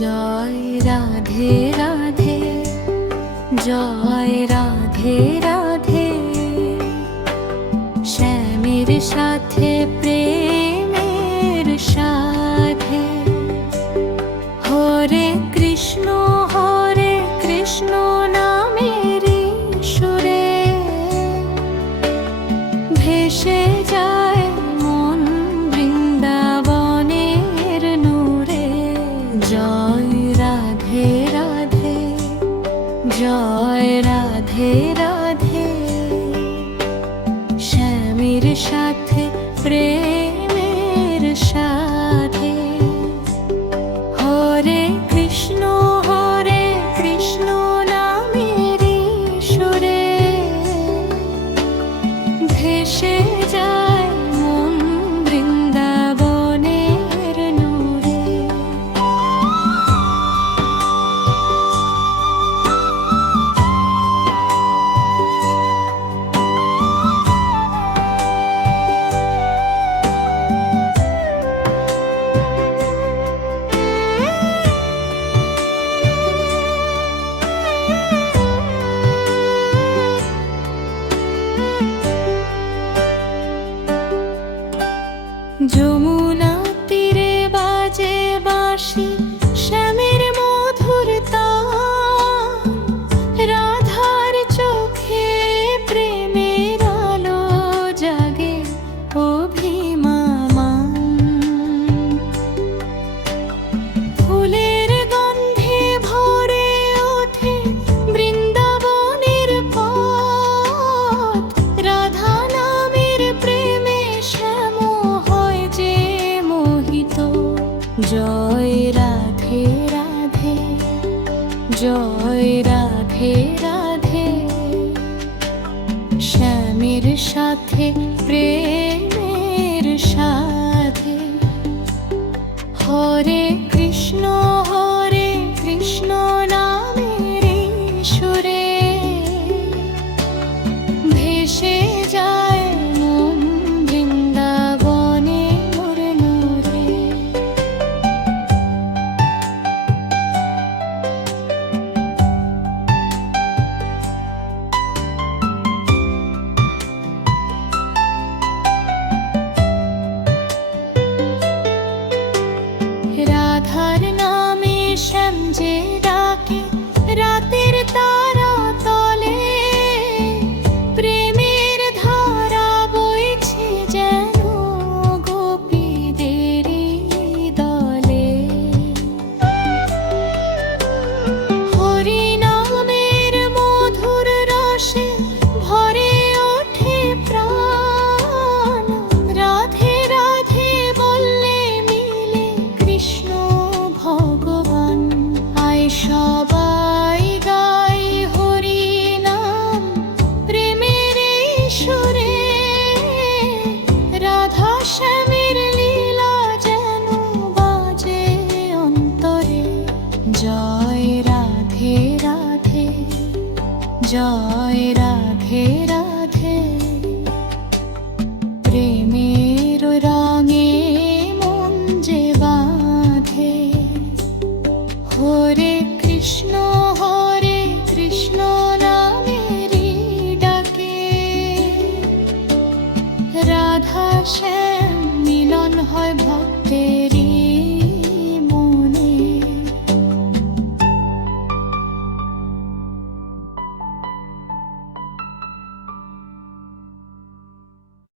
জয় রাধে রাধে, জয় রাধে রাধে। শ্যামের সাথে প্রেমের সাধে। হরে কৃষ্ণ নামের সুরে ভেসে যায় মন বৃন্দাবনের নূরে। জয় রাধে রাধে, জয় রাধে রাধে। শ্যামের সাথে প্রেমের সাধে। হরে কৃষ্ণ নামের সুরে ভেসে যায় মন বৃন্দাবনের নূরে। যমুনা তীরে বাজে বাঁশি, শ্যামের মধুর তান। রাধার চোখে প্রেমের আলো জাগে অভিমামান। ফুলের গন্ধে ভরে ওঠে বৃন্দাবনের পথ। রাধা নামের প্রেমে শ্যাম জয় রাধে রাধে, জয় রাধে রাধে। শ্যামের সাথে প্রেমের সাধে। হরে কৃষ্ণ নামের সুরে ভেসে যায় মন বৃন্দাবনের নূরে। রাধার নামে শ্যাম যে ডাকে রাতের তারা তলে। প্রেমের ধারা বইছে যেন গোপীদের দলে। হরি নামের মধুর রসে ভরে ওঠে প্রাণ। রাধে রাধে বললে মিলে কৃষ্ণ ভগবান। আয় সবাই গাই হরি নাম প্রেমের সুরে। রাধা শ্যামের লীলা যেন বাজে অন্তরে। জয় রাধে রাধে, জয় রাধে রাধে। প্রেমের রঙে মন যে বাঁধে। হরে কৃষ্ণ নামের ডাকে। রাধা শ্যাম মিলন হয়